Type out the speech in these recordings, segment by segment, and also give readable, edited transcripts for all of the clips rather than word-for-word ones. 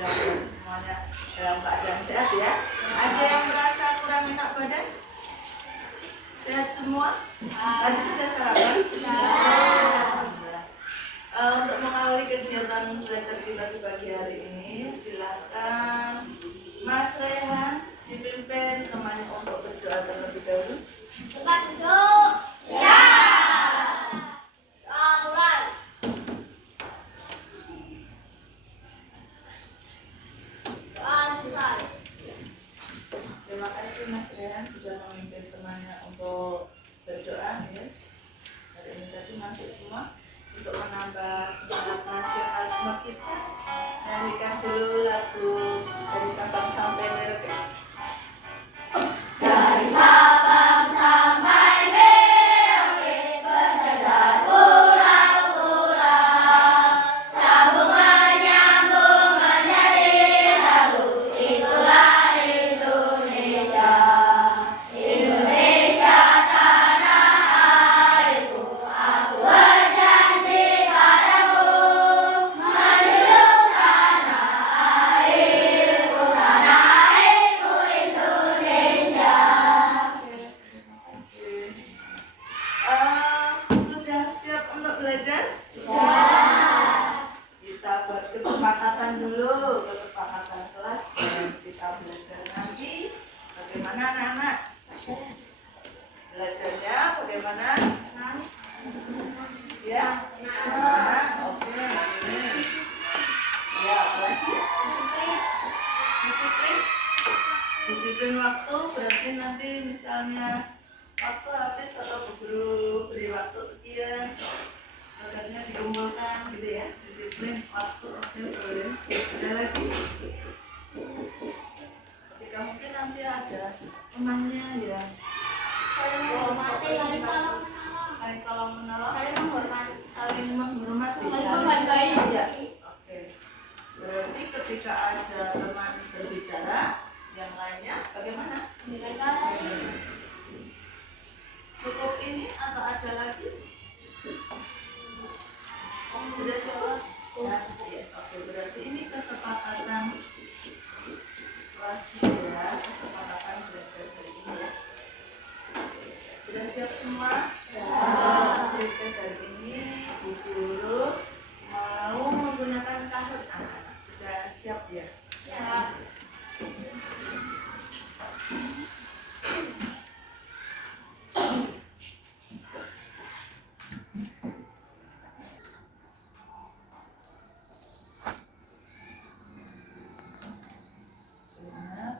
mudah-mudahan semuanya dalam keadaan sehat ya. Ada yang merasa kurang enak badan? Sehat semua? Tadi sudah sarapan? Untuk mengawali kegiatan belajar kita di pagi hari ini, silakan Mas Rehan dipimpin temannya untuk berdoa terlebih dahulu. Tempat duduk. Siap. Doa mulai. Doa selesai. Terima kasih Mas Rehan sudah memimpin temannya untuk berdoa ya. Hari ini tadi masuk semua. Untuk menambah semangat nasionalisme kita, nyanyikan dulu lagu dari Sabang sampai Merauke. Dari Sabang sampai Merauke, berjajar pulau-pulau, sambung menyambung menjadi satu, itulah Indonesia. Indonesia tanah airku, aku berjanji padamu, menjunjung tanah airku Indonesia. Sudah siap untuk belajar? Ya. Kita buat kesepakatan dulu, kesepakatan kelas dan kita belajar nanti. Bagaimana anak-anak? Belajarnya bagaimana? Ya? Nah, oke. Ya, apa lagi? Disiplin. Disiplin waktu berarti nanti misalnya waktu habis atau guru beri waktu sekian, tugasnya dikumpulkan gitu ya. Disiplin waktu, oke boleh. Ada lagi? Ketika mungkin nanti ada temannya ya. Saling menghormati, saling tolong menolong, Saling tolong menolong, saling menghormati, saling menghormati. saling menghargai. Iya. Oke. Berarti ketika ada teman berbicara, yang lainnya bagaimana? Cukup ini atau ada lagi? Sudah cukup? Ya. Oke, berarti ini kesepakatan kelas ya, kesepakatan belajar hari ini ya. Sudah siap semua? Untuk tes hari ini, Bu Guru mau menggunakan kahut anak-anak. Sudah siap ya? Ya.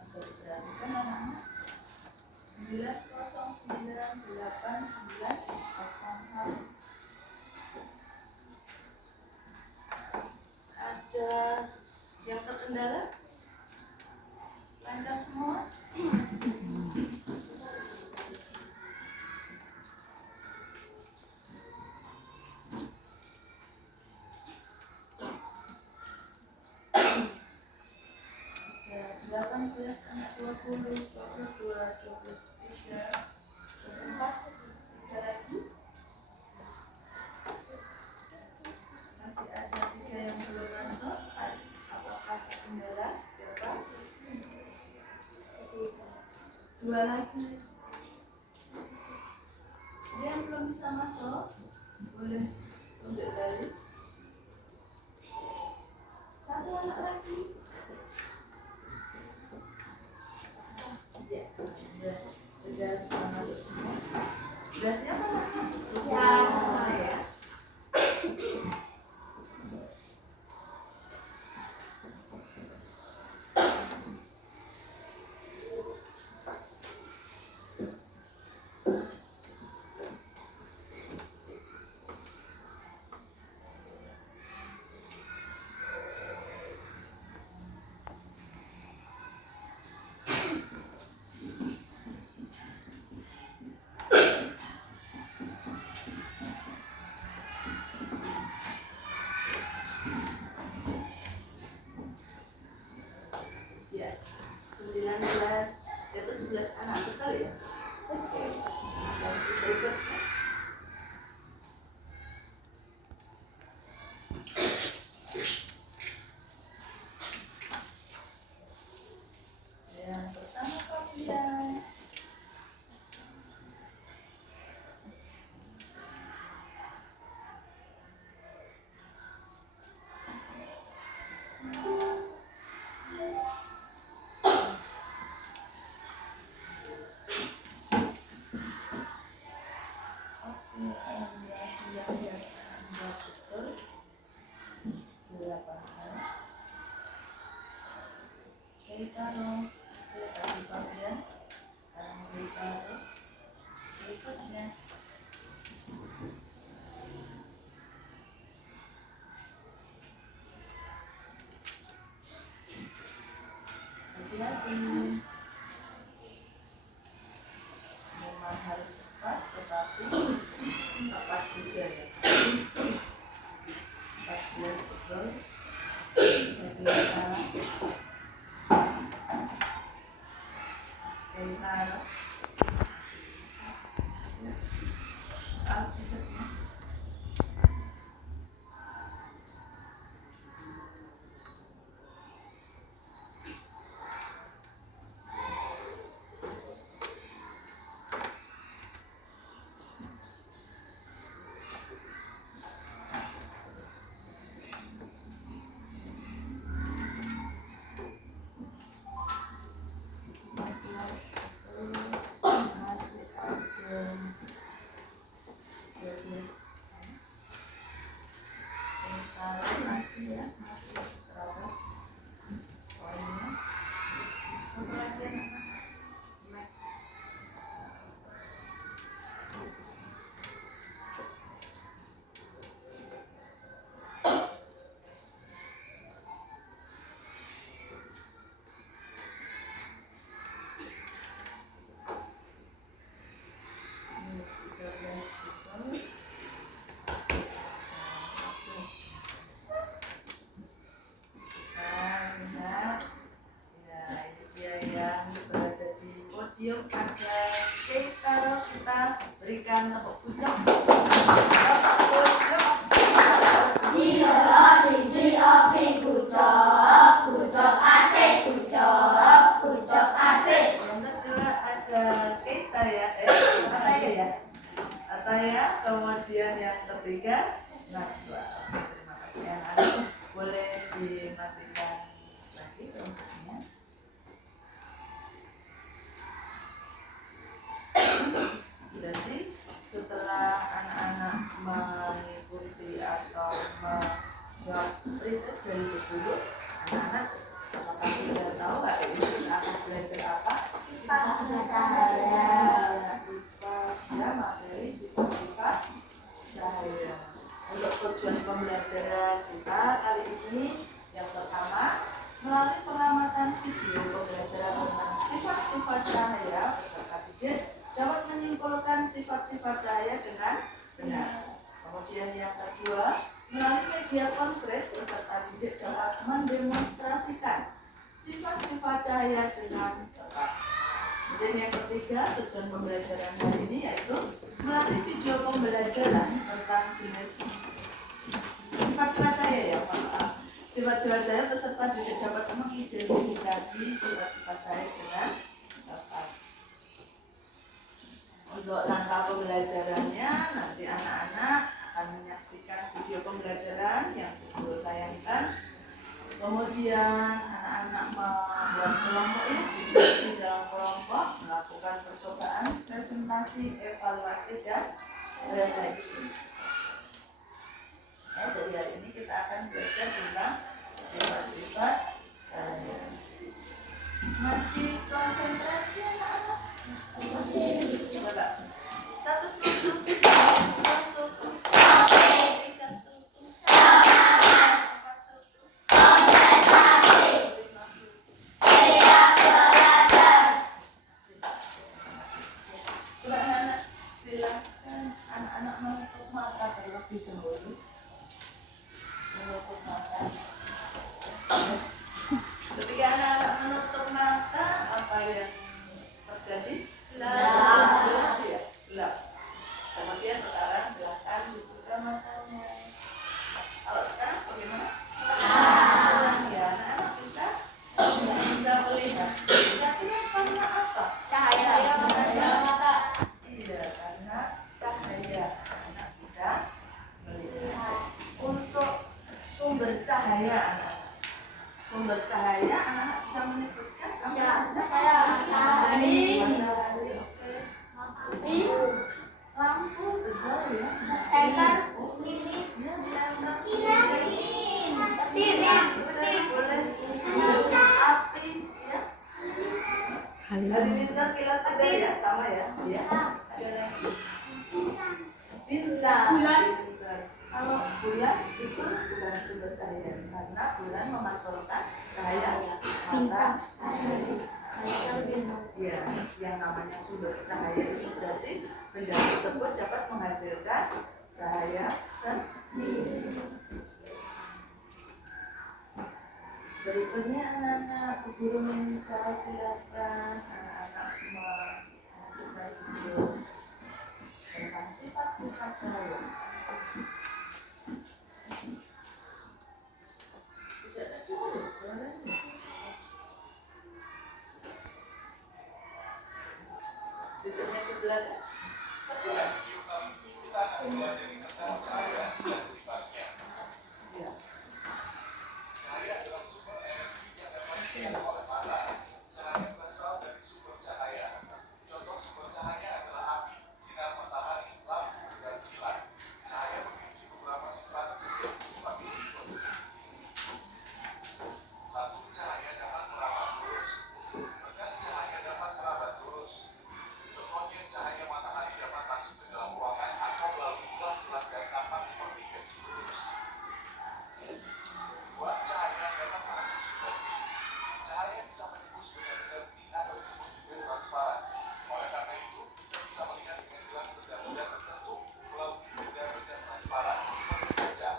Bisa diperhatikan anak-anak. 9098901. Ada yang terkendala? Lancar semua? Sudah 18 anak 20, 22, 23, 24, 3 lagi. Masih ada 3 yang belum masuk. Apakah terkendala? Siapa? 2 lagi. Ada yang belum bisa masuk? Boleh tunjuk jari. 1 anak lagi. Ya, sudah bisa masuk semua. Sudah siap anaknya? Siap. Ya. syukur dilakukan. Kita dong, kita di bagian sekarang kita berikutnya. Hati-hati, memang harus cepat, tetapi tepat juga ya. 14 betul. Ada Keitaro, kita berikan tepuk pucuk. Yang kedua ada Keita ya, Ataya, kemudian yang ketiga Najwa. Oke, terima kasih anak-anak. Boleh dimatikan lagi komputernya. Berarti setelah anak-anak mengikuti atau menjawab pretest dari guru, anak-anak apakah sudah tahu hari ini kita akan belajar apa? Ya, materi sifat-sifat cahaya. Untuk tujuan pembelajaran kita kali ini yang pertama, melalui pengamatan video pembelajaran tentang sifat-sifat cahaya, peserta didik dapat menyimpulkan sifat-sifat cahaya dengan benar. Kemudian yang kedua, melalui media konkret, peserta didik dapat mendemonstrasikan sifat-sifat cahaya dengan tepat. Kemudian yang ketiga, tujuan pembelajaran hari ini yaitu melalui video pembelajaran tentang jenis sifat-sifat cahaya ya, sifat-sifat cahaya, peserta didik dapat mengidentifikasi sifat-sifat cahaya dengan tepat. Untuk langkah pembelajarannya, nanti anak-anak akan menyaksikan video pembelajaran yang Ibu tayangkan. Kemudian anak-anak membuat kelompok ya, diskusi dalam kelompok, melakukan percobaan, presentasi, evaluasi, dan refleksi. Ya, jadi hari ini kita akan belajar tentang sifat-sifat cahaya. Masih konsentrasi anak-anak? Coba. 1 suku, 2 suku, 3 suku, 4 suku, 5 suku. Coba anak-anak, silakan anak-anak menutup mata terlebih dahulu. Menutup mata. Ketika anak-anak menutup mata, apa yang terjadi? Gelap ya, gelap. Kemudian sekarang silakan dibuka matanya. Kalau sekarang bagaimana? Ya, anak-anak bisa melihat. Kira-kira karena apa? Cahaya. Iya, karena cahaya anak bisa melihat. Untuk sumber cahaya anak-anak, anak-anak bisa menyebutkan apa saja? Matahari. Matahari, oke. Lampu, betul ya. Setan, lilin. Ya, Bulan. Pintar. Kalau bulan itu bukan sumber cahaya karena bulan memantulkan cahaya matahari. Ya, yang namanya sumber cahaya itu berarti benda tersebut dapat menghasilkan cahaya sendiri. Berikutnya anak-anak, guru minta silakan anak-anak memasukkan video tentang sifat-sifat cahaya. Tidak ada suaranya. Duduknya di belakang. Kita akan belajar tentang cahaya dan sifatnya. Ya. Cahaya adalah sumber energi yang dapat dilihat oleh mata. Cahaya berasal dari sumber cahaya. Contoh sumber cahaya adalah api, sinar matahari, lampu, dan kilat. Cahaya memiliki beberapa sifat seperti berikut. 1. Cahaya dapat merambat lurus. Berkas cahaya dapat merambat lurus. Contohnya cahaya matahari dapat masuk ke dalam ruangan atau melalui celah-celah dan tampak seperti garis lurus. 2. Cahaya dapat menembus benda. Cahaya bisa menembus benda-benda tinggi atau disebut juga transparan. Oleh karena itu, kita bisa melihat dengan jelas benda-benda tertentu melalui benda-benda transparan seperti kaca.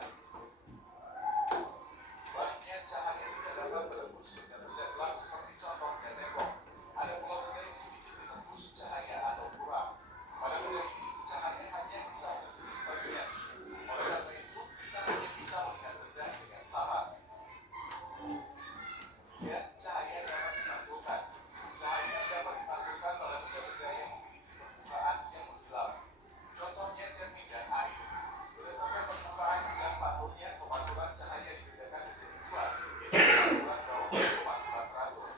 Sebaliknya, cahaya tidak dapat menembus benda-benda gelap seperti contohnya tembok. Ada pula benda yang sedikit ditembus cahaya atau buram. Pada benda ini, cahaya hanya bisa menembus sebagian. Oleh karena itu, kita hanya bisa melihat benda dengan samar. 3. Cahaya dapat dipantulkan. Cahaya dapat dipantulkan pada benda-benda yang memiliki permukaan yang mengkilap. Contohnya cermin dan air. Berdasarkan permukaan dan pantulnya, pemantulan cahaya dibedakan menjadi dua, yaitu pemantulan gaung dan pemantulan teratur.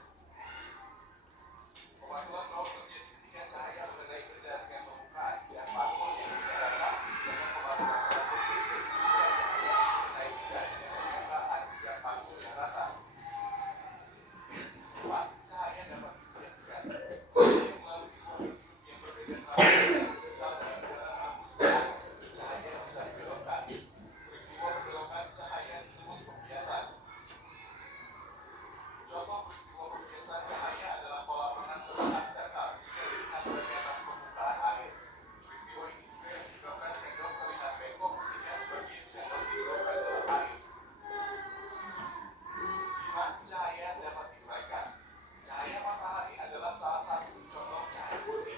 Pemantulan gaung terjadi ketika cahaya mengenai benda dengan permukaan dan pantul yang tidak rata, sedangkan pemantulan teratur terjadi ketika cahaya mengenai benda dengan permukaan dan pantul yang rata. 4. Cahaya dapat dibiaskan. Cahaya melalui dua pintu yang berbeda arah. Misalnya dalam lampu sekarang, cahaya bisa dibelokkan. Peristiwa pembelokan cahaya disebut pembiasan. Contoh peristiwa pembiasan cahaya adalah kolam renang terlihat datar jika dilihat dari atas permukaan air. Peristiwa ini juga yang menyebabkan sendok terlihat bengkok ketika sebagian sendok dicelupkan dalam air. 5. Cahaya dapat diuraikan. Cahaya matahari adalah salah satu contoh cahaya putih.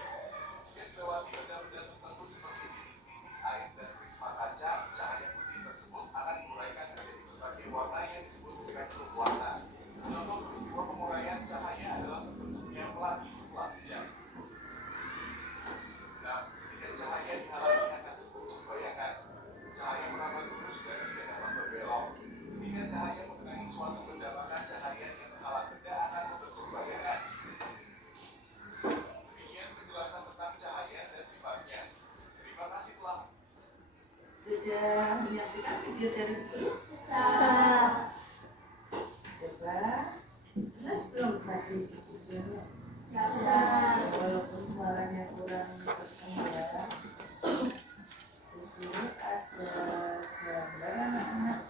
Jika dilewati benda-benda tertentu seperti titik-titik air dan prisma kaca, cahaya putih tersebut akan diuraikan menjadi berbagai warna yang disebut spektrum warna. Contoh peristiwa penguraian cahaya adalah terbentuknya pelangi setelah hujan. 6. Ketika cahaya dihalangi akan terbentuk bayangan. Cahaya merambat lurus dan juga dapat berbelok. Ketika cahaya mengenai suatu benda, maka cahaya yang terhalang benda akan membentuk bayangan. Demikian penjelasan tentang cahaya dan sifatnya. Terima kasih telah Sudah menyaksikan video dari guru? Coba jelas belum tadi videonya? Walaupun suaranya kurang terdengar, di sini ada gambar anak-anak.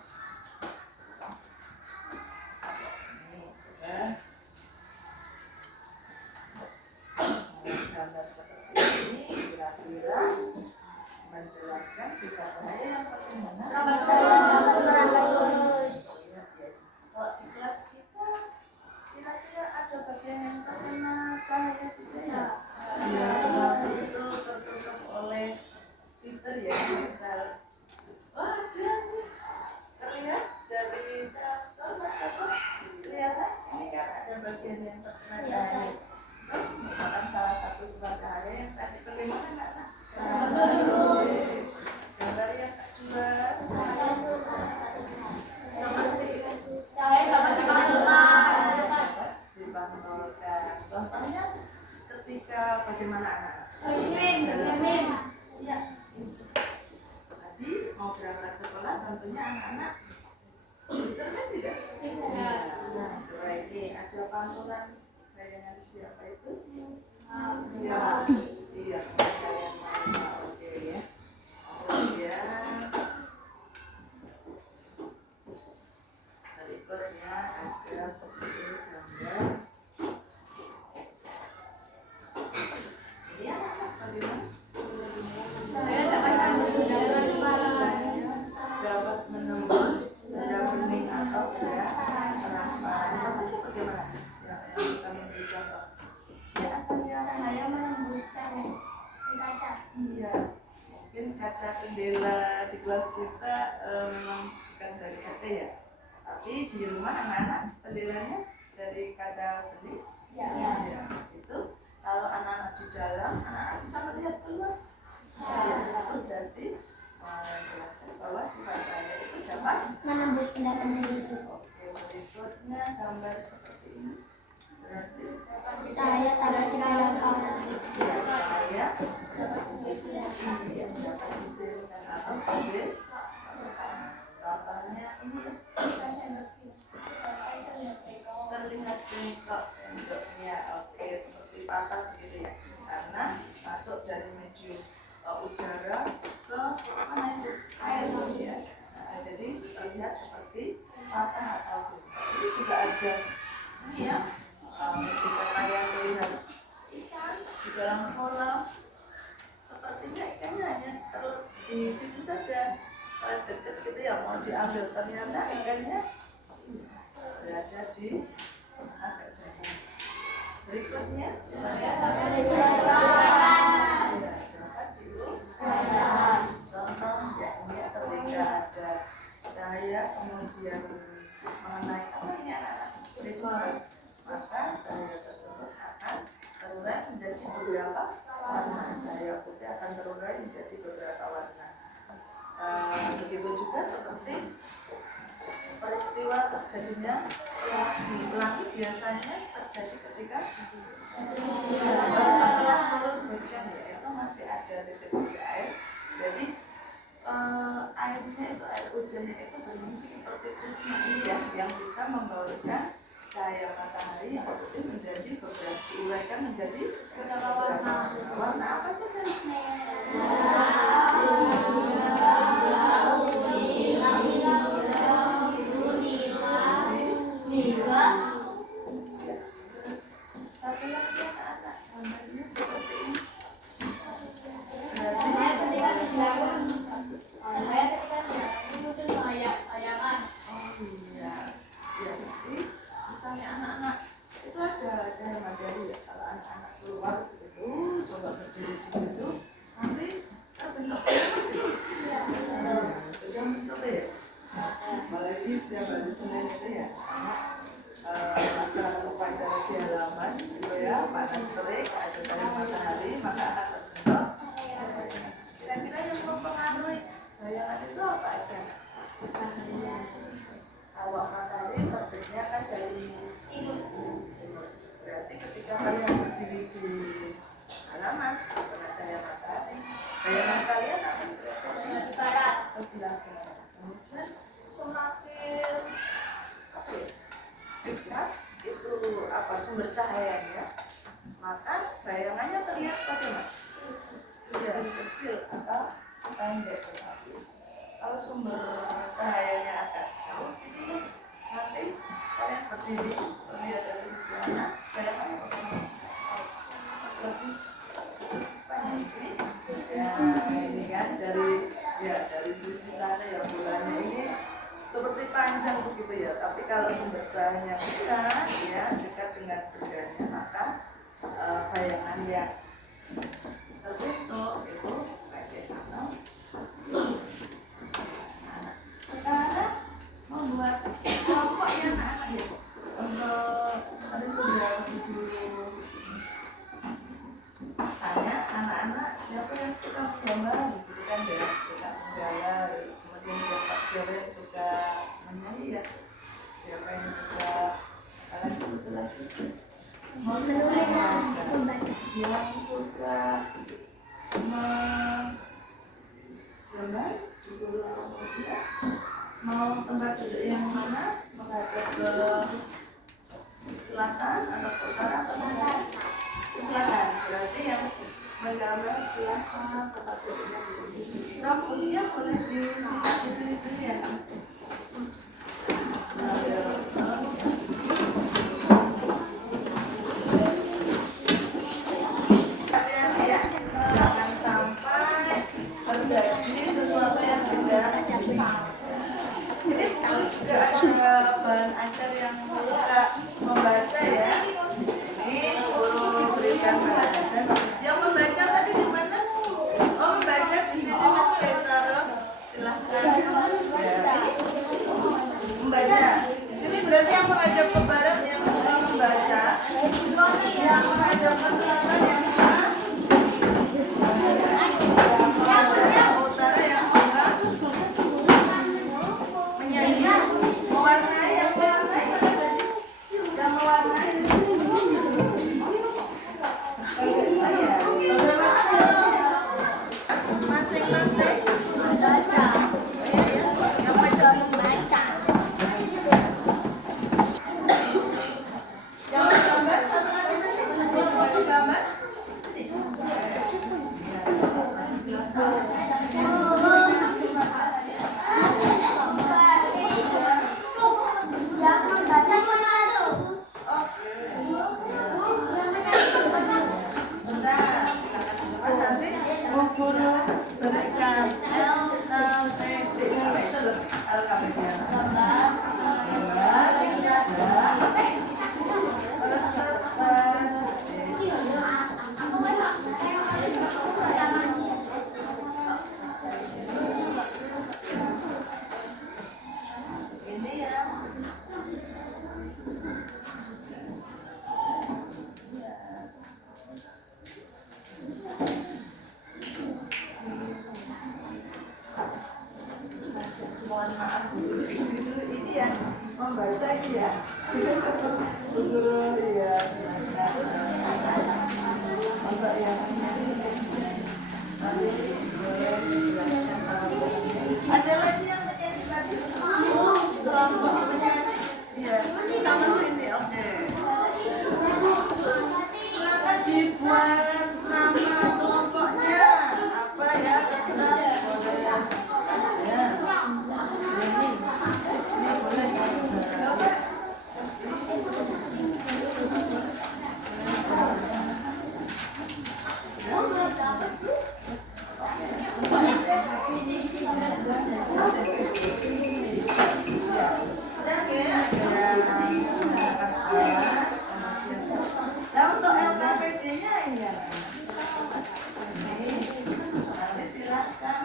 Ini coba gambar seperti ini kira-kira menjelaskan sifat cahaya yang bagaimana? Lihat ya. Kalau di kelas kita kira-kira ada bagian yang terkena cahaya tidak ya? Ya, waktu itu tertutup oleh fiber ya, misal. Oh, ada nih. Terlihat dari contoh Mas Toto. Kelihatan ini kan ada bagian yang terkena cahaya. Itu merupakan salah satu sumber cahaya yang tadi bagaimana anak-anak? Gambar yang kedua seperti ini. Cahaya dapat dipantulkan. Dapat dipantulkan. Contohnya ketika bagaimana anak-anak? Cermin. Iya. Tadi mau berangkat sekolah tentunya anak-anak cermin tidak? Nah, coba ini ada pantulan bayangan siapa itu? Ya, iya, saya oke ya. di kelas kita memang bukan dari kaca ya, tapi di rumah anak-anak jendelanya dari kaca beli. Ya. Ya, itu kalau anak-anak di dalam, anak-anak bisa melihat keluar. Ya, itu berarti menjelaskan bahwa sifat cahaya itu dapat Menembus benda-benda itu. Oke, berikutnya gambar seperti ini. Berarti Cahaya pada segala hal. ya, cahaya dapat dituliskan atau dibe. Contohnya ini terlihat bengkok sendoknya. Oke, seperti patah begitu ya, karena masuk dari medium udara ke mana itu air ya. Nah, jadi terlihat seperti patah atau bengkok. Ini juga ada ini ya, ketika kalian melihat ikan di dalam kolam, sepertinya ikannya hanya di situ saja, dekat gitu ya, mau diambil, ternyata ikannya berada di agak jauh. Berikutnya sebagai dapat diurut. Contoh yakni ketika ada cahaya kemudian mengenai apa ini anak-anak prisma, maka cahaya tersebut akan terurai menjadi beberapa warna. Cahaya putih akan terurai menjadi beberapa warna. Begitu juga seperti peristiwa terjadinya pelangi biasanya terjadi ketika setelah turun hujan ya, itu masih ada titik-titik air. Jadi airnya itu, air hujannya itu berfungsi seperti prisma ini ya, yang bisa membaurkan cahaya matahari yang putih menjadi beberapa, diuraikan menjadi beberapa warna. Warna apa saja? Satu lagi anak-anak, gambarnya seperti ini. Berarti oh iya, ya jadi misalnya anak-anak itu ada cahaya matahari ya, kalau anak-anak keluar itu coba berdiri di situ, nanti terbentuk sudah mencoba ya. Apalagi setiap hari Senin itu ya, anak melaksanakan upacara di halaman gitu ya, panas terik, ada cahaya matahari, maka akan terbentuk. Kira-kira yang mempengaruhi bayangan itu apa aja? Kalau matahari terbitnya kan dari timur. Berarti ketika kalian berdiri di halaman kena cahaya matahari, bayangan kalian akan berada di barat, sebelah barat. Kemudian semakin dekat itu apa sumber cahayanya, maka bayangannya terlihat bagaimana? Tidak kecil atau pendek. Kalau sumber cahayanya agak jauh gitu, nanti kalian berdiri melihat dari sisi mana, bayangannya bagaimana? Lebih pendek ini ya, ini kan dari sisi sana ya, bulannya ini seperti panjang begitu ya, tapi kalau sumber cahayanya dekat ya, dekat dengan bendanya, maka bayangan yang terbentuk itu pendek atau kecil. Sekarang membuat kelompok ya anak-anak ya, untuk tadi sudah ibu tanya anak-anak siapa yang suka menggambar gitu kan ya, suka menggambar, kemudian siapa yang suka menyanyi ya, siapa yang suka apalagi satu lagi Menulis dan membaca. yang suka menggambar ya, mau tempat duduk yang mana, menghadap ke selatan atau ke utara atau ke selatan, berarti yang menggambar silakan, tempat duduknya di sini. Rambutnya boleh disimpan di sini dulu ya. Hati-hati ya, jangan sampai terjadi sesuatu yang tidak. Ini guru juga ada bahan ajar yang suka membaca ya. Ini guru berikan bahan ajar. Yang membaca tadi di mana? Oh, membaca di sini Mas Peter. mohon maaf Bu Guru ini ya membaca ini ya. Bu Guru ya silakan untuk yang ini nanti boleh dijelaskan sama Bu Guru. Ada lagi yang menyanyi tadi kelompok menyanyi ya sama sini oke. Silakan dibuat nama kelompoknya apa ya terserah boleh ya ini boleh nah untuk LKPD-nya ini ya. Nanti silakan.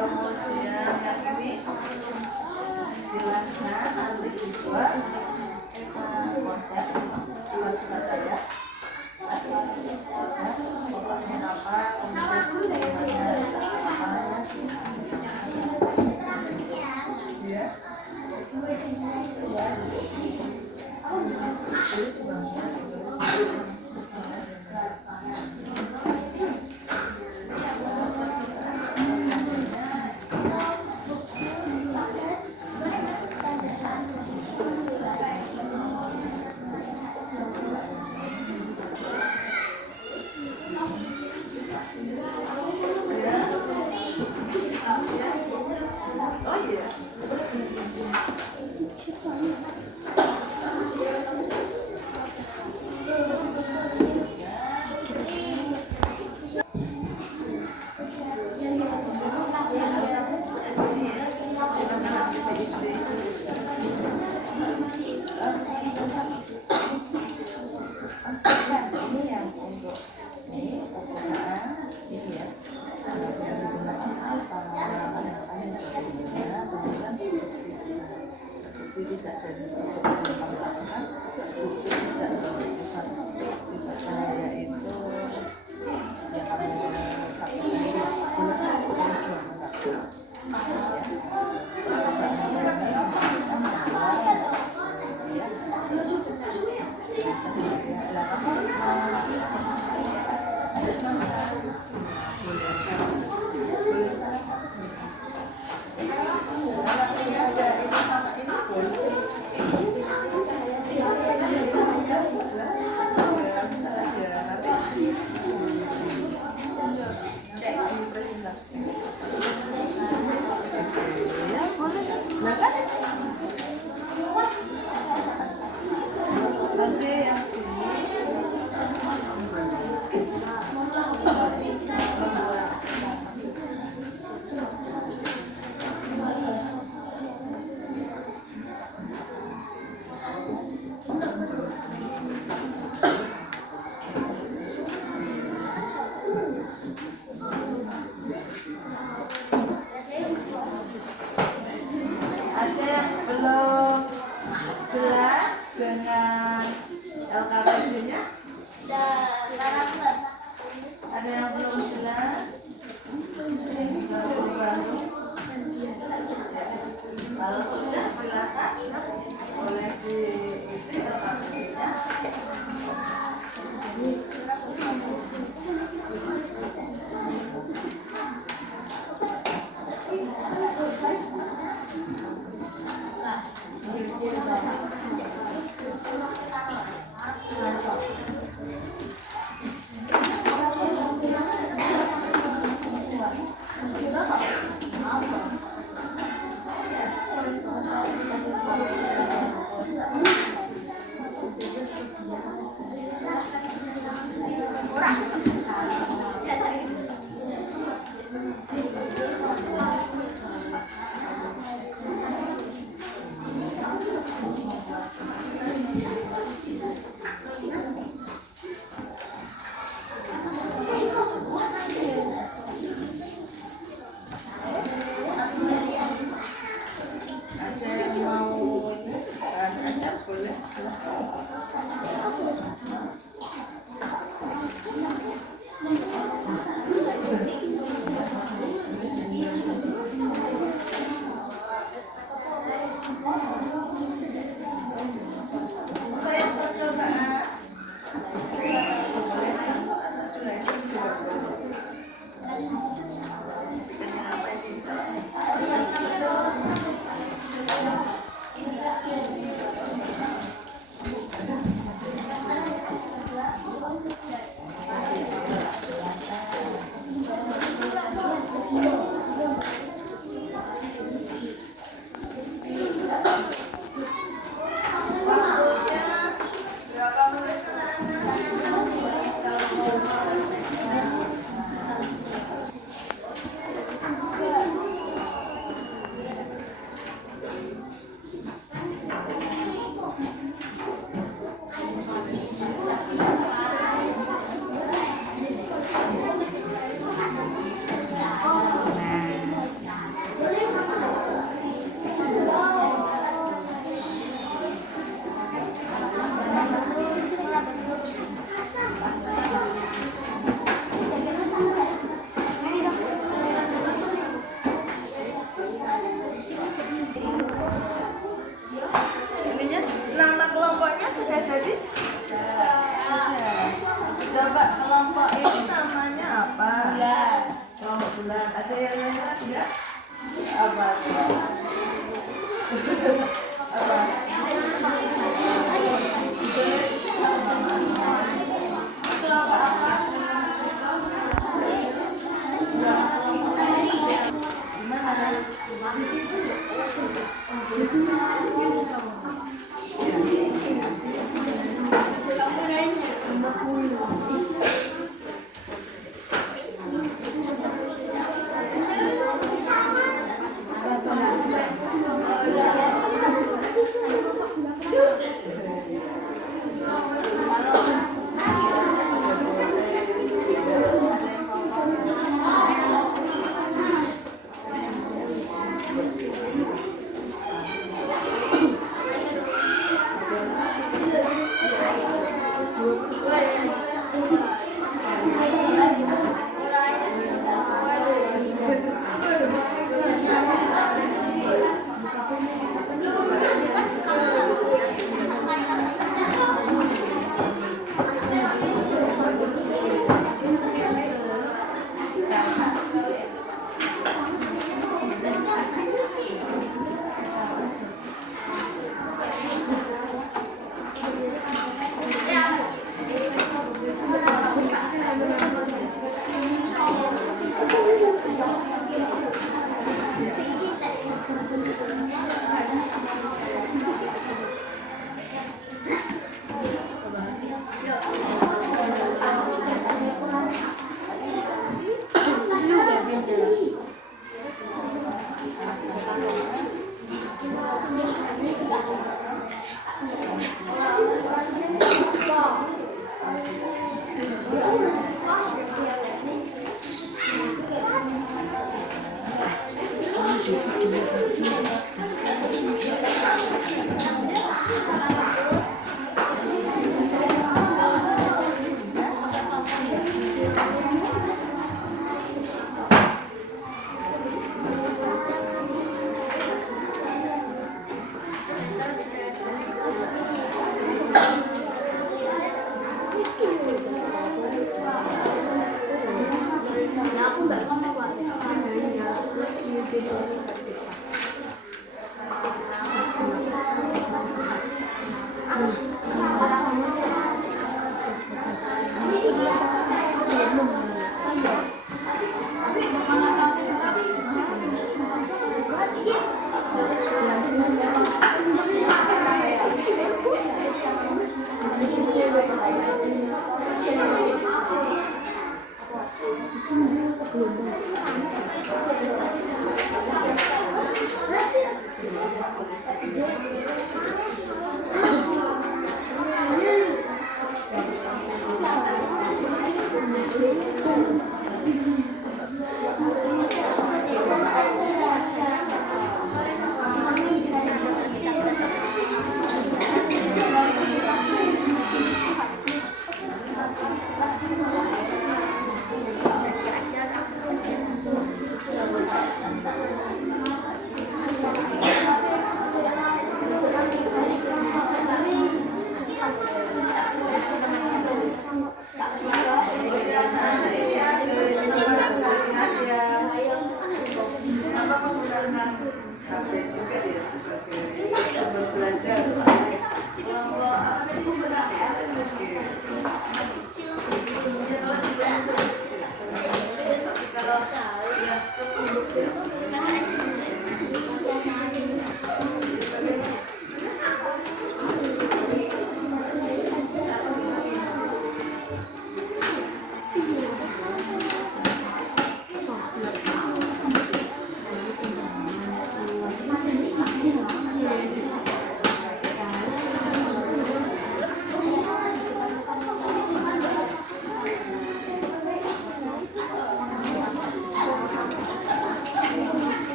Kemudian yang ini silakan nanti dibuat konsep sifat-sifat saya pokoknya apa kemudian ya oh iya ini yang untuk ini percobaan ini ya yang digunakan apa kemudian bukti tidak jadi percobaan yang kami lakukan bukti tidak bersifat saya itu yang kami lakukan boleh saya boleh jual enggak ya percobaan ini memastikan bahwa ya Ada yang mau ajak boleh silahkan. Suka yang percobaan? Boleh satu atau dua juga boleh. Bikinnya apa ini? Waktunya berapa menit ininya? Nama kelompoknya sudah jadi? Sudah. Coba kelompok ini namanya apa? Oh, bulan. Ada yang lain enggak? Apa? Apa? Kelompok apa?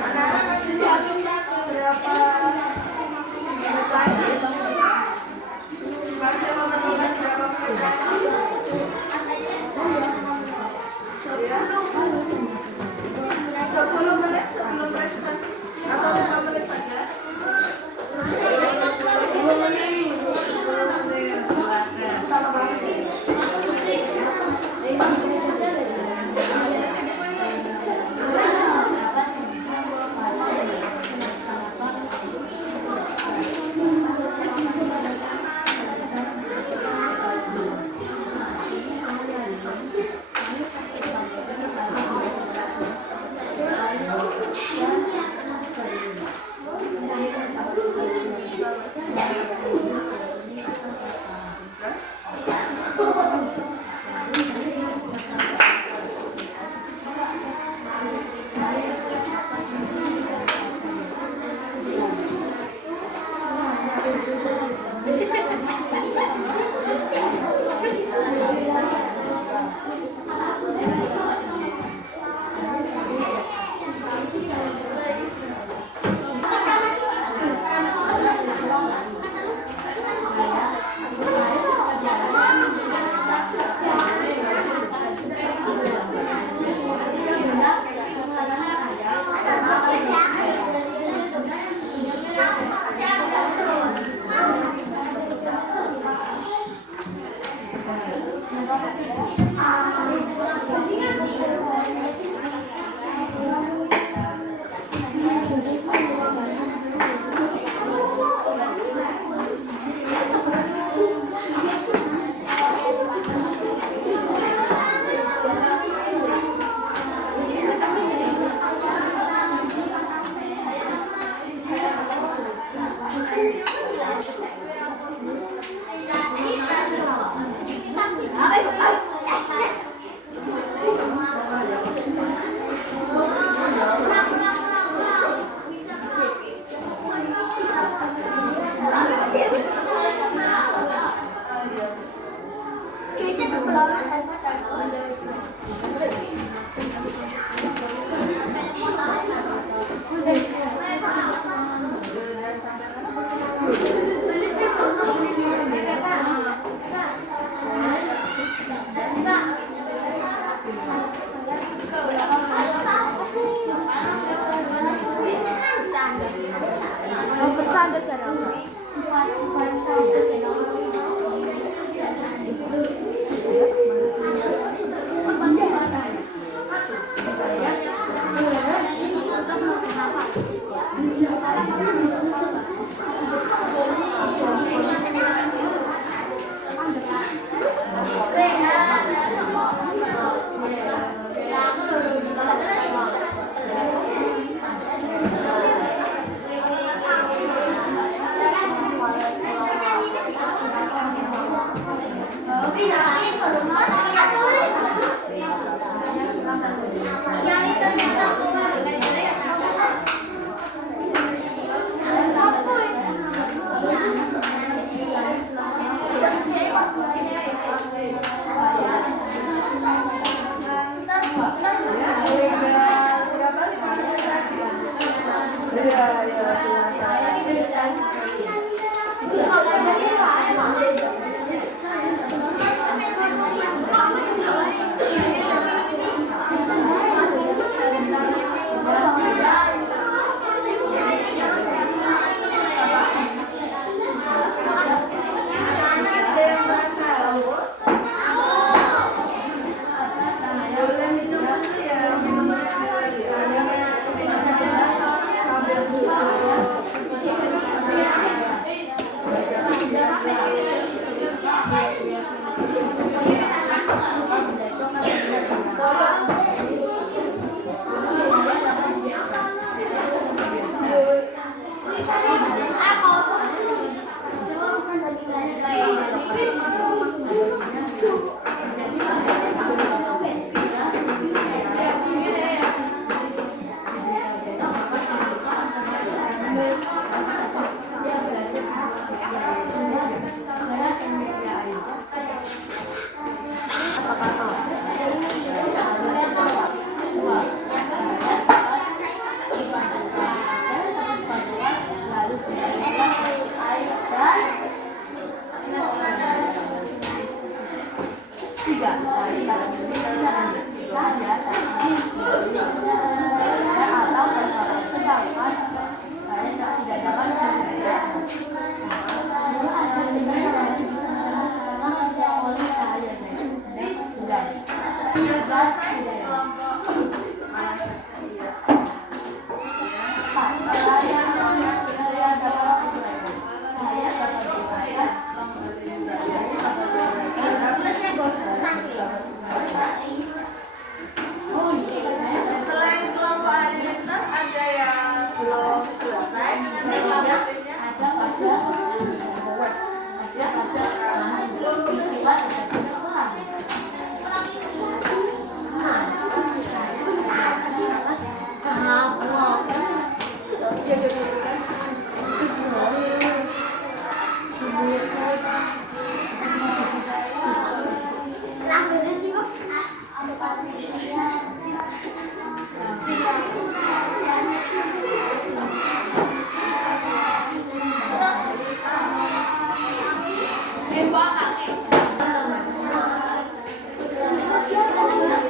Anak-anak masih menentukan berapa menit lagi? Masih memerlukan berapa menit lagi? Ya? 10 menit sebelum prestasi atau 5 menit saja? 10 menit. 10 menit. Silakan. Ada HP-nya?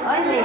Oh ini.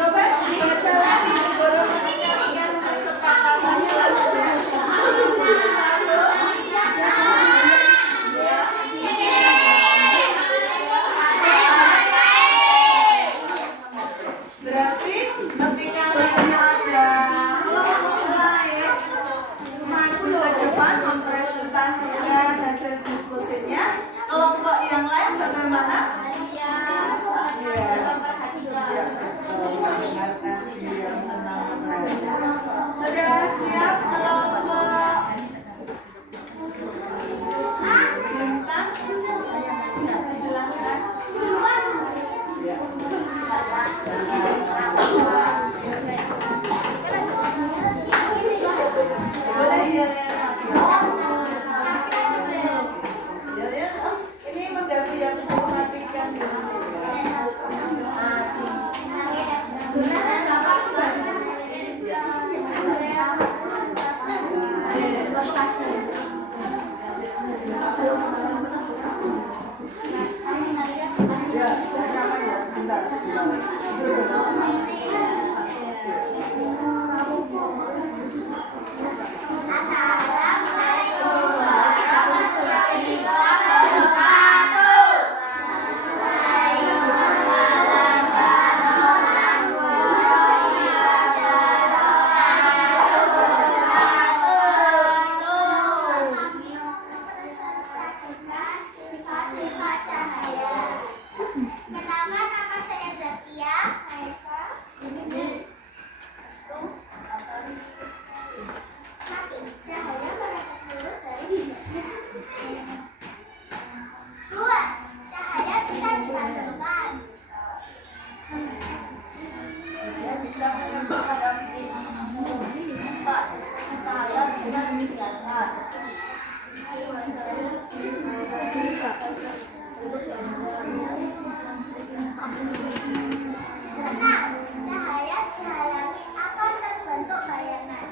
Coba dibaca lagi, Guru mengingatkan kesepakatannya langsung. Satu, berarti ketika ada kelompok lain maju ke depan mempresentasikan hasil diskusinya, kelompok yang lain bagaimana? Mendengarkan yang tenang berada. Sudah siap kelompok bintang? Silakan. Ya. Boleh ya. Ya. Oh, ini mengganti yang memperhatikan dulu. Sifat-sifat cahaya. Kenapa nama saya Zakia? Satu, cahaya merebak lurus dari bintang. Dua, cahaya bisa dipantulkan. Empat, cahaya bisa dibiarkan. Enam, cahaya dihalangi akan terbentuk bayangan.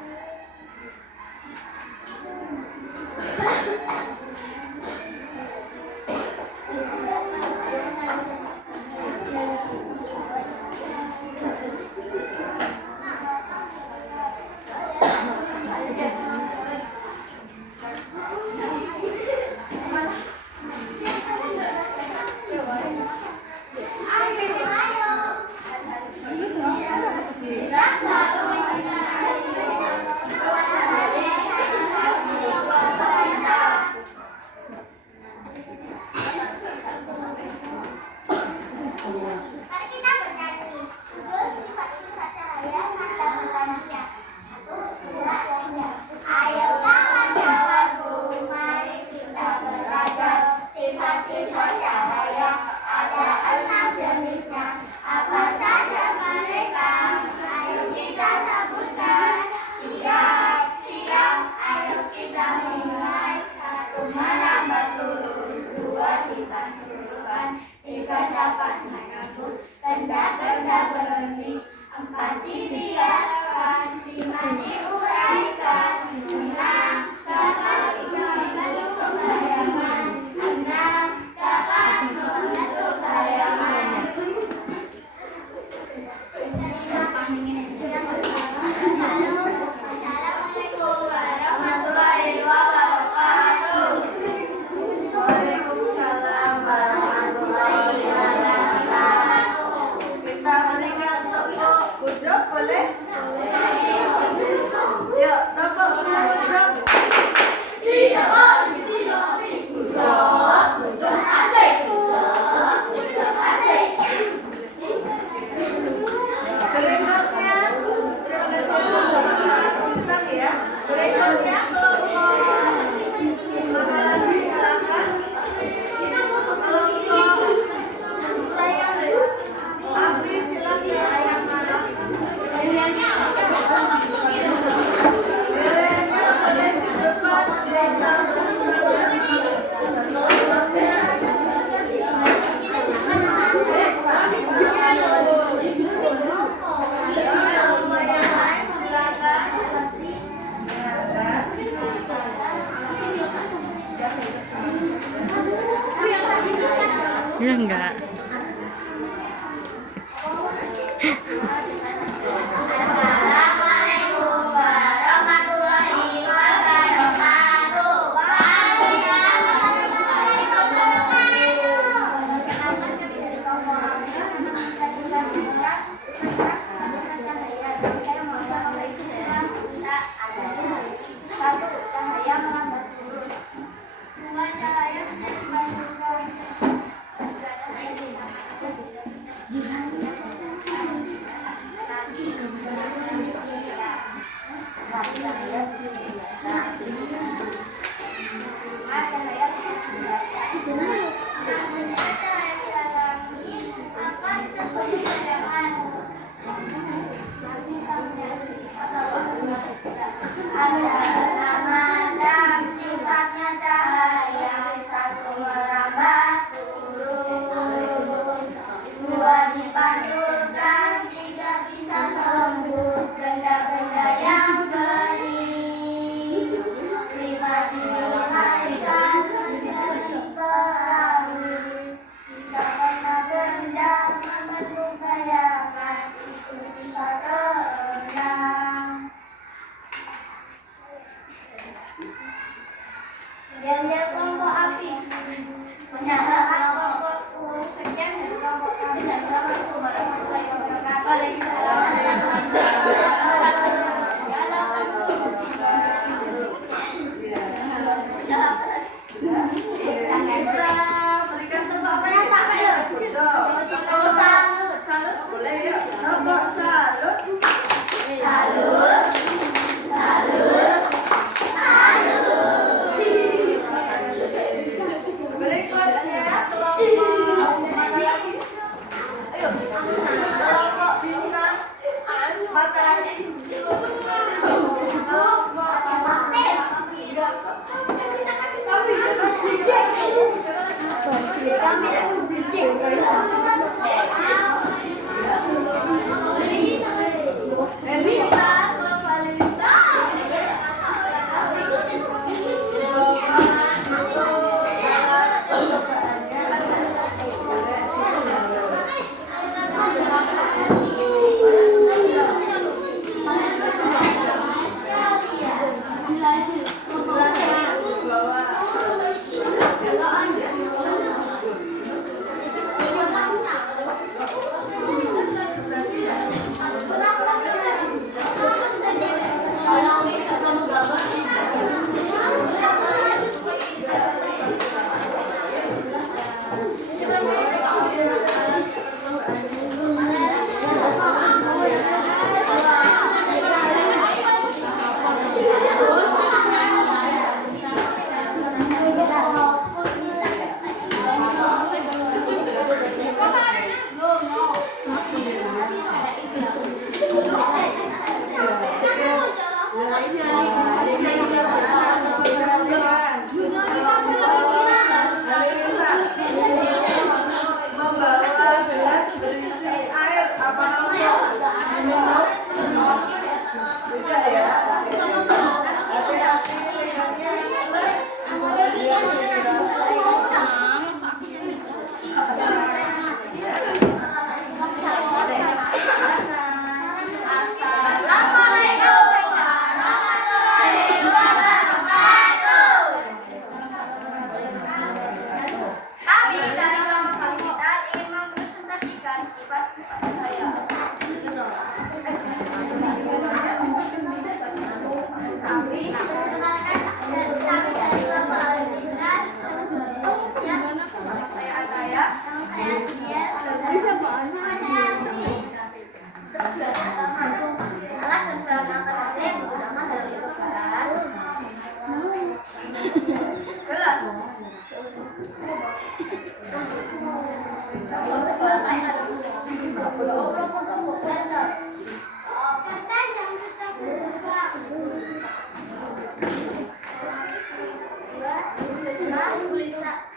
Mari kita bernyanyi. Judul sifat-sifat cahaya kata manusia. Satu, dua, tiga. Ayo kawan-kawanku, mari kita belajar sifat-sifat cahaya. Ada 6 jenisnya. Apa saja mereka? Ayo kita sebutkan. Siap, siap. Ayo kita mulai. Satu, merambat lurus. Dua, dibantu. dapat menghapus benda-benda berhenti. 4 dibiaskan, 5 diuraikan, 6 dapat membentuk bayangan, 6 dapat membentuk bayangan. Assalamualaikum warahmatullahi wabarakatuh. Waalaikumsalam warahmatullahi wabarakatuh. Kita berikan tepuk good job, boleh? Yuk, tepuk good job. Berikutnya, terima kasih teman-teman bintang ya. Berikutnya kelompok mana lagi silakan. Kelompok Abi silakan. Gilirannya boleh di depan di atas kelompok yang lain silakan. Ya enggak. Assalamualaikum warahmatullahi wabarakatuh. Satu, cahaya melambat lurus. 2, cahaya menjadi bandingkan. 3, cahaya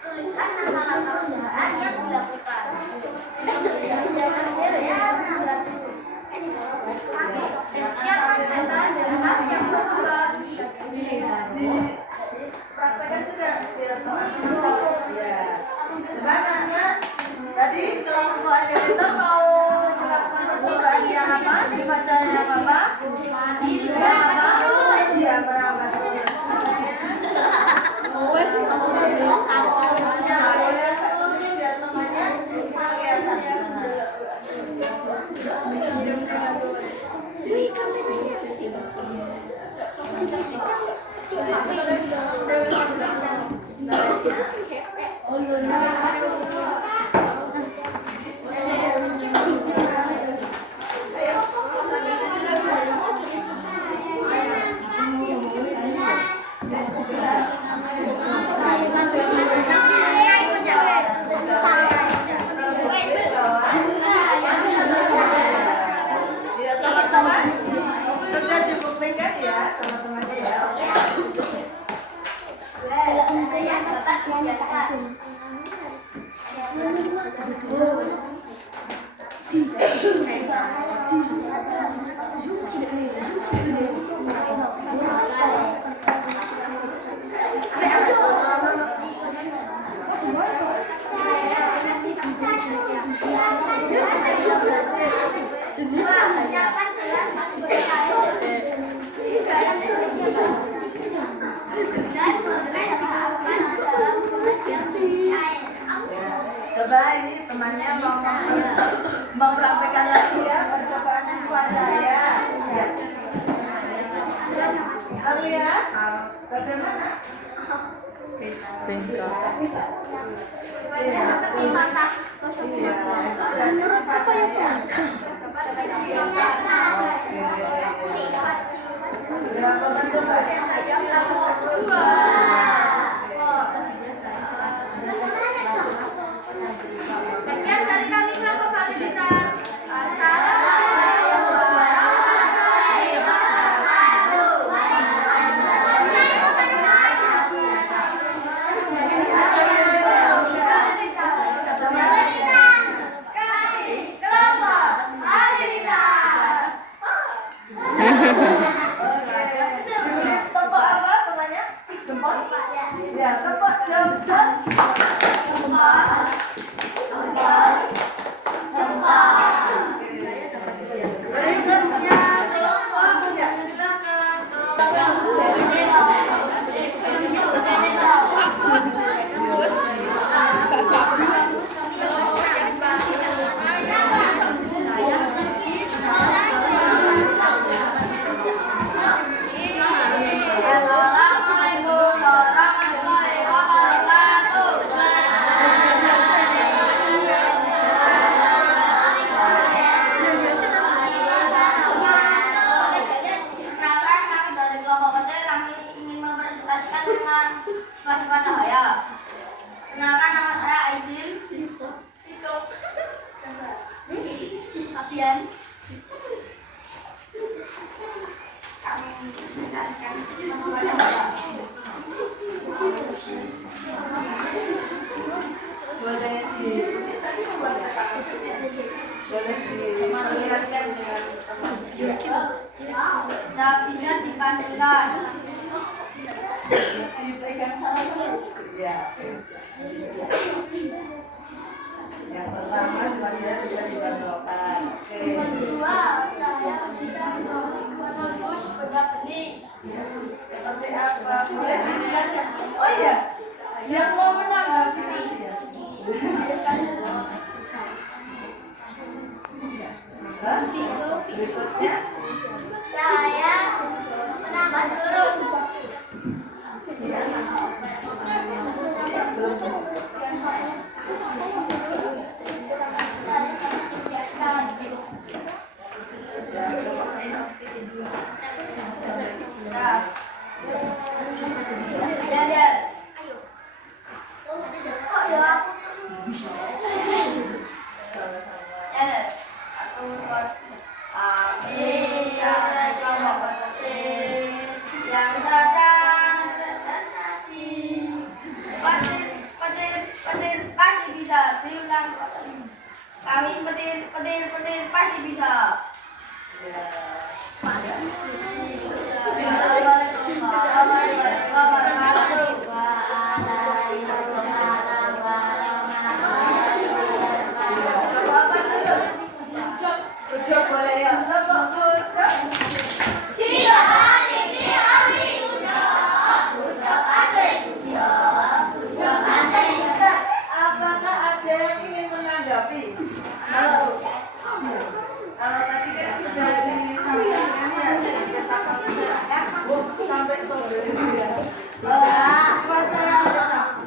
Tuliskan kata-kata penggunaan yang dilakukan. Siapkan dasar dalam yang berbagi. Praktekkan juga biar teman-teman ya. Gimana kan? Tadi kelompoknya kita mau melakukan percobaan yang apa? Dibaca yang apa? Yang apa? Iya, merawat. Ya teman-teman, sudah dibuktikan ya sama temannya ya. Yang dapat dibiarkan. Siapkan gelas satu berair dan memperhatikan dalam gelas yang berisi air. Coba ini temannya mau mempraktekkan lagi ya percobaan swadaya. Ya. Terlihat bagaimana? Iya. Seperti mata. Iya. Berarti swadaya. Berapa percobaan yang tadi dilakukan? Sekian dari kami kelompok Halilintar. Assalamualaikum warahmatullahi wabarakatuh. Kami kelompok Halilintar. Tepuk apa namanya? Jempol? Ya, tepuk jempol. Berikutnya kelompok ya, silakan Assalamualaikum warahmatullahi wabarakatuh. Perkenalkan, kami dari kelompok kecil, kami ingin mempresentasikan tentang sifat-sifat cahaya. Kenalkan, nama saya Aidil. Itu. Abian. Kami menjelaskan sifat-sifat cahaya. boleh seperti tadi membuat kata kuncinya. Boleh diperlihatkan dengan teman. Bisa dibandingkan. Diberikan salah satu. Ya. Yang pertama semuanya bisa dibandingkan. Oke. Kedua, cahaya bisa menembus benda bening. Seperti apa? Boleh dijelaskan? Oh iya, yang mau menanggapi nanti ya. Berikutnya, Cahaya menambah lurus. Ya. Kok ya Sama-sama. Ya, aku kami kelompok petir yang sedang presentasi. Petir pasti bisa diulang kembali. Kami petir pasti bisa. Ya. Assalamualaikum warahmatullahi wabarakatuh. Ucap boleh ya? Tepuk ucap. Apakah ada yang ingin menanggapi? Kalau tadi kan sudah disampaikan ya, sedikit takutnya. Sampai sore ya.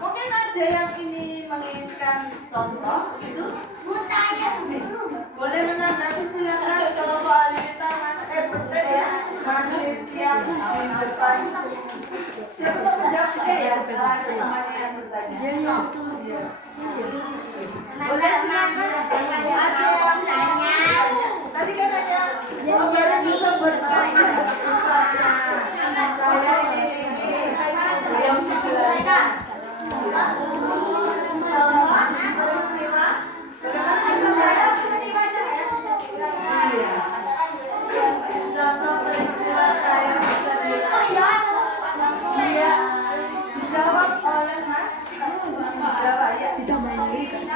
Mungkin ada yang ini menginginkan contoh gitu. Boleh menanggapi silakan. Kalau Pak Alita betul ya, masih siap di depan. Siapa mau menjawab juga ya? Ada temannya yang bertanya. Iya. Boleh silakan. Ada yang tanya. Tadi kan ada baru bisa bertanya sifatnya. Saya ini belum dijelaskan. Contoh peristiwa. Bagaimana bisa saya? Iya. Contoh peristiwa saya bisa dia dijawab oleh Mas. Berapa ya? Jadinya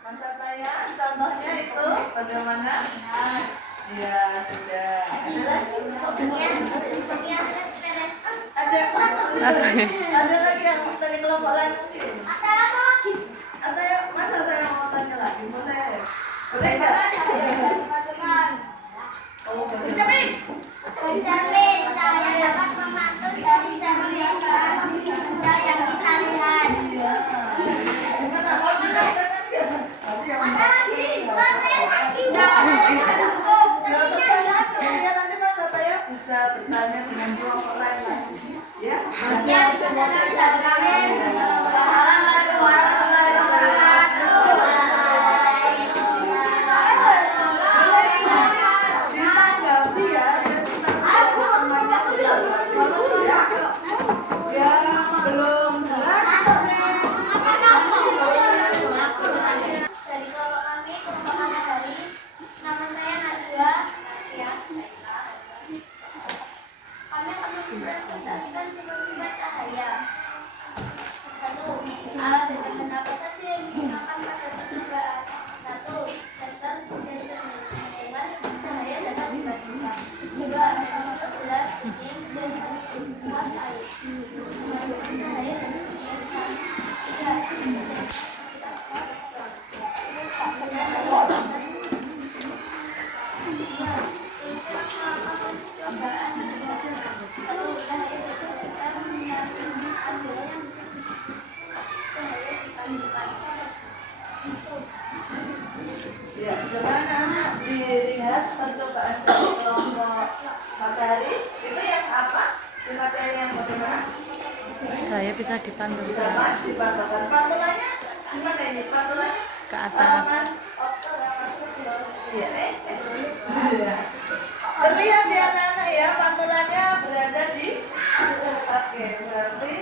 masa tanya contohnya itu bagaimana? Iya sudah. Ada lagi yang dari kelompok lain mungkin? Atau yang masa ada yang mau tanya lagi? Boleh? Boleh nggak? Oh boleh. Cermin, saya dapat memantul dari cermin benda yang kita lihat. Iya. Gimana? Oh tidak ya? Tadi yang kemudian nanti Mas Satya bisa bertanya dengan kelompok lain lagi. Ya? Ya, dari kami. Wassalamualaikum warahmatullahi wabarakatuh. Ditanggapi ya presentasi temannya ya. Yang belum jelas Dari kelompok kami, kelompok Matahari. Nama saya Najwa. Ya, kami akan mempresentasikan sifat-sifat cahaya. 1. Alat dan bahan apa saja yang digunakan pada percobaan? 1. Senter dan cermin. 2. Cahaya dapat dibandingkan. 2. Gelas, dingin, dan semi luas air. 4. Cahaya dan sekali. 3. ya, gimana dilihat percobaan dari kelompok Matahari itu yang apa? Sifatnya yang bagaimana? Saya bisa dipantulkan Dapat dipantulkan. Pantulannya gimana ini? Pantulannya ke atas. Mas Okto, Mas Kuslo. Iya, iya. Terlihat ya anak-anak ya, pantulannya berada di. Oke, berarti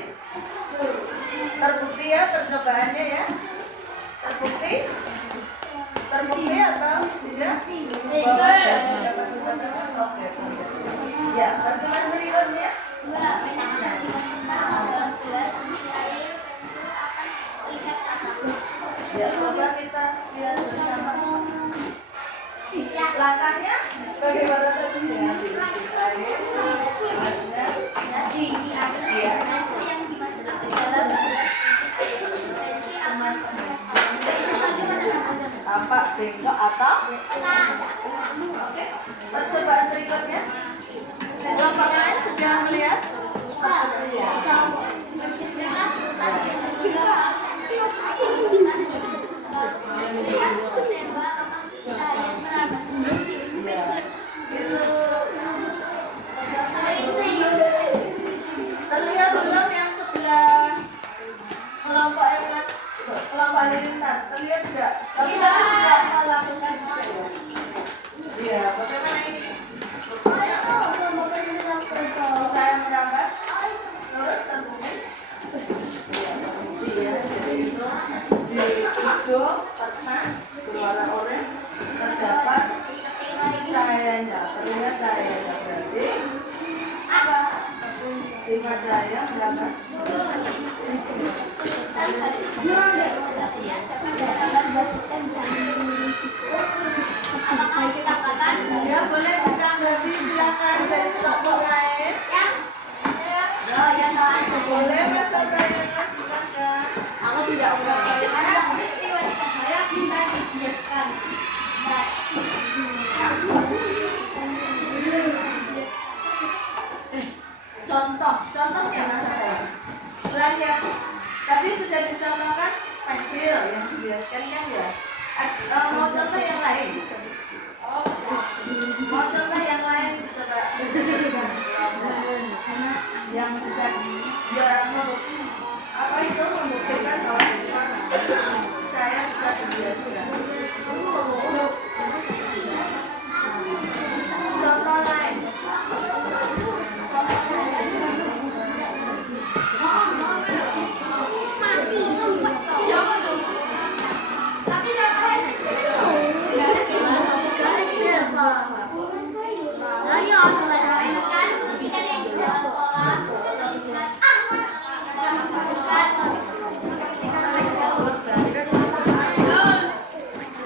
terbukti ya percobaannya ya. Terbukti atau tidak? Dapat dipantulkan. Oke. Ya, pantulan berikutnya. 2. Dalam gelas isi air, pensil akan terlihat cakap. Ya, coba kita lihat bersama. Langkahnya bagaimana tadi ya? Diisi air, gelasnya. Diisi air, pensil yang dimasukkan ke dalam gelas isi air. Pensil akan Tampak bengkok atau? Oke. Percobaan berikutnya. Kelompok lain sudah melihat? Ya. Jaya berapa? Ya boleh ditanggapi, silakan dari kelompok lain. Boleh Mas Jaya, silakan. Aku tidak karena peristiwa saya bisa dijelaskan. Contohnya Mas Jaya. Selain yang tadi sudah dicontohkan pensil yang dibiaskan kan ya. Mau contoh yang lain? Mau contoh yang lain coba disebutkan yang bisa biar apa itu membuktikan bahwa saya bisa dibiaskan. Contoh lain.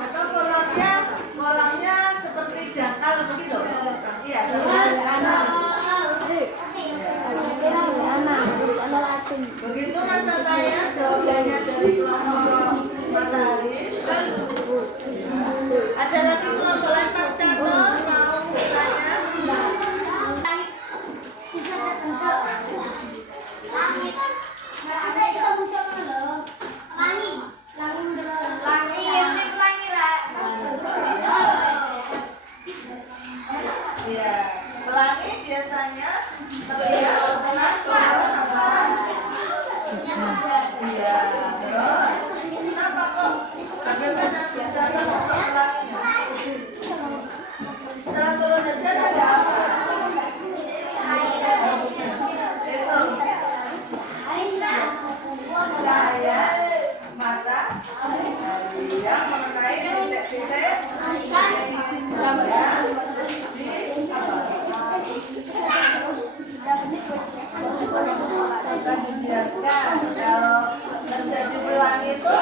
Atau kolomnya seperti dangkal begitu? Iya, begitu masalahnya jawabannya dari kelompok Matahari. Ada lagi kelompok lain Mas Cato mau bertanya? Iya, pelangi biasanya terlihat setelah turun antara. Iya, terus kenapa kok? Bagaimana bisa terbentuk pelanginya? Setelah turun hujan ada apa? Itu cahaya mata yang mengenai titik-titik dan dibiaskan. Kalau terjadi pelangi itu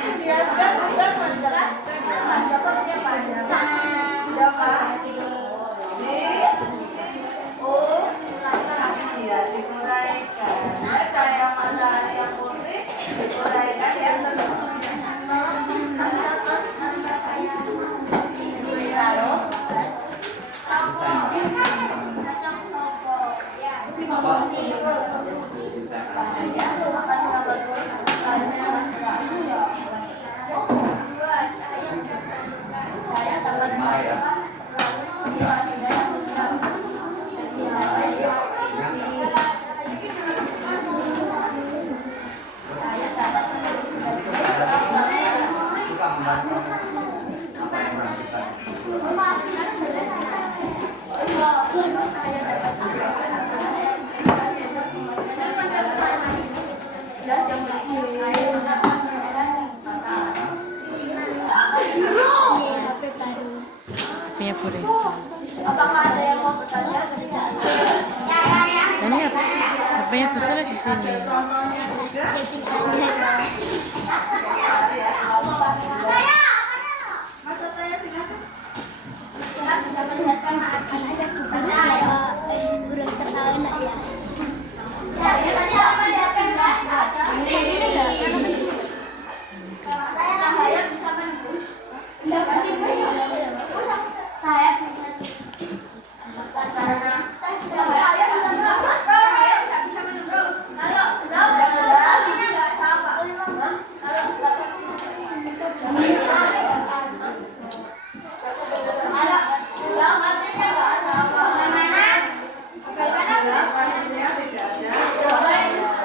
dibiaskan bukan mencatatnya panjang berapa? Iya, diuraikan ya, cahaya matahari yang putih diuraikan ya. Mas Catat, Mas Halo. Punya Bu Resta. Apakah ada yang mau bertanya? Ini HP-nya Bu Sule di sini. Contohnya juga. Mas Satya silakan. Kita bisa melihatkan ada burung setahun ya. Ya, tadi apa lihatkan enggak? Saya bisa menembus. Saya bisa karena saya tidak bisa menembus. Kalau artinya enggak ada apa. Kalau artinya enggak ada apa. Bagaimana? Artinya tidak ada.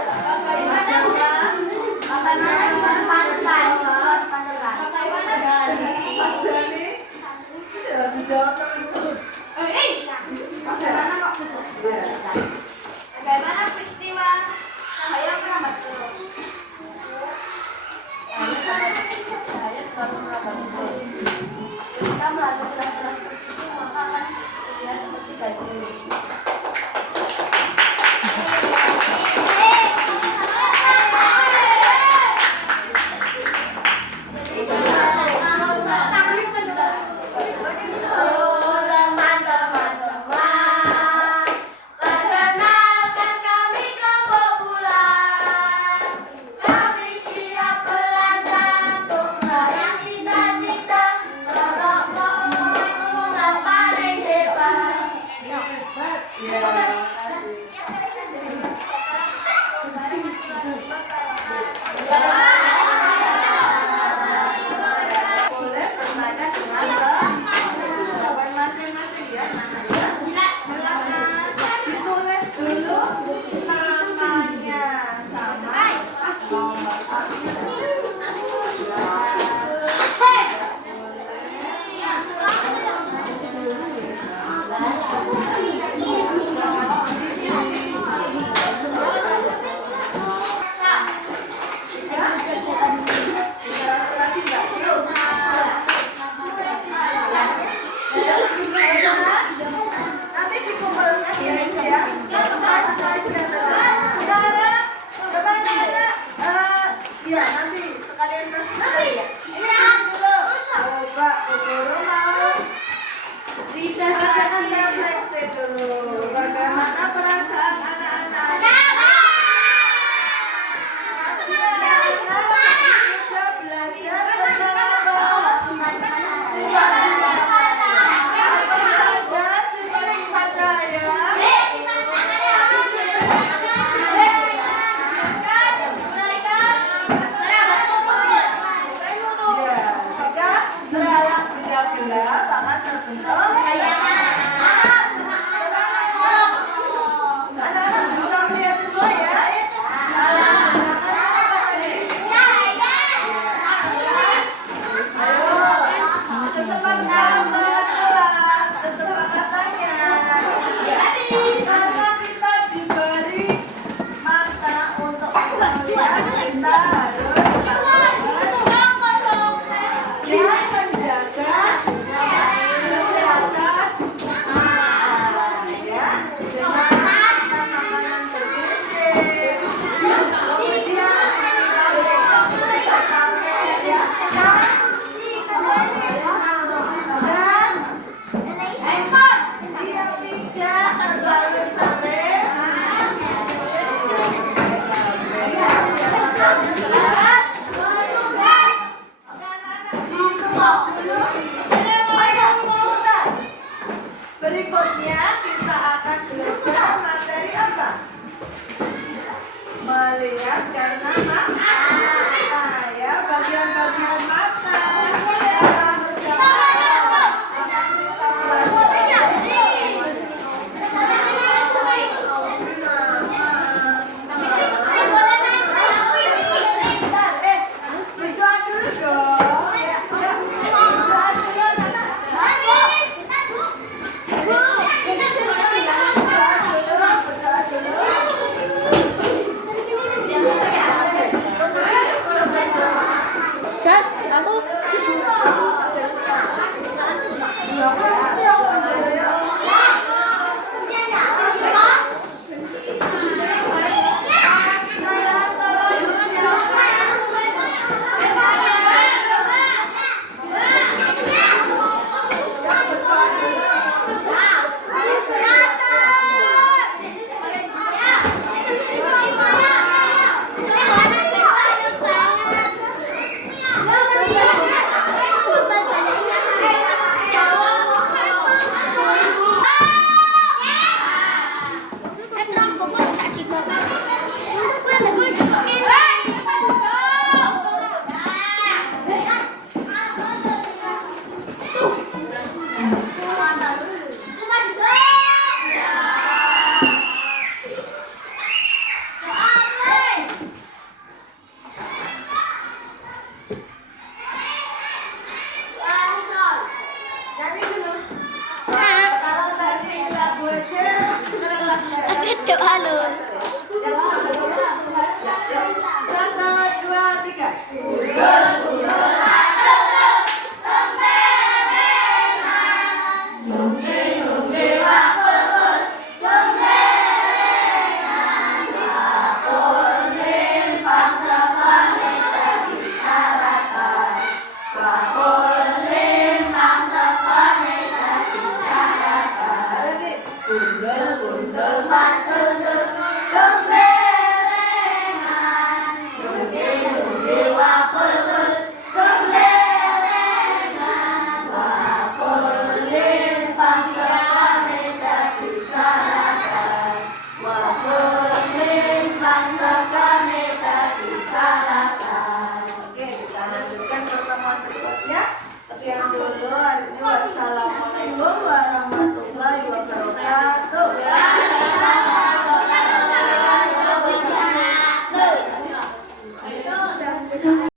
Ya, kita